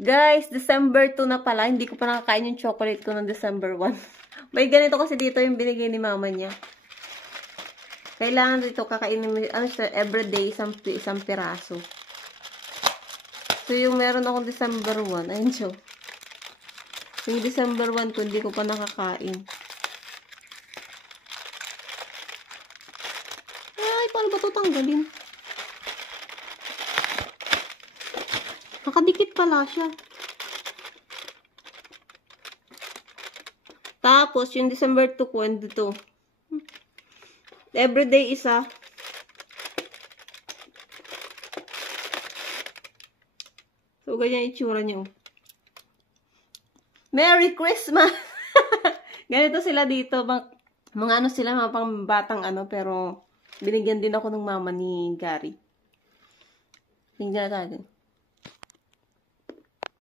Guys, December 2 na pala. Hindi ko pa nakakain yung chocolate ko ng December 1. May ganito kasi dito yung binigay ni mama niya. Kailangan dito kakainin mo, ano siya, everyday, isang piraso. So, yung meron akong December 1, ayun siya. Yung December 1 ko, hindi ko pa nakakain. Ay, paano ba ito tanggalin? Nakadikit pala siya. Tapos, yung December 2 ko, dito. Everyday isa. So, ganyan itsura niyo. Merry Christmas! Ganito sila dito. Mga ano sila, mga pang batang ano, pero binigyan din ako ng mama ni Gary. Tingnan natin.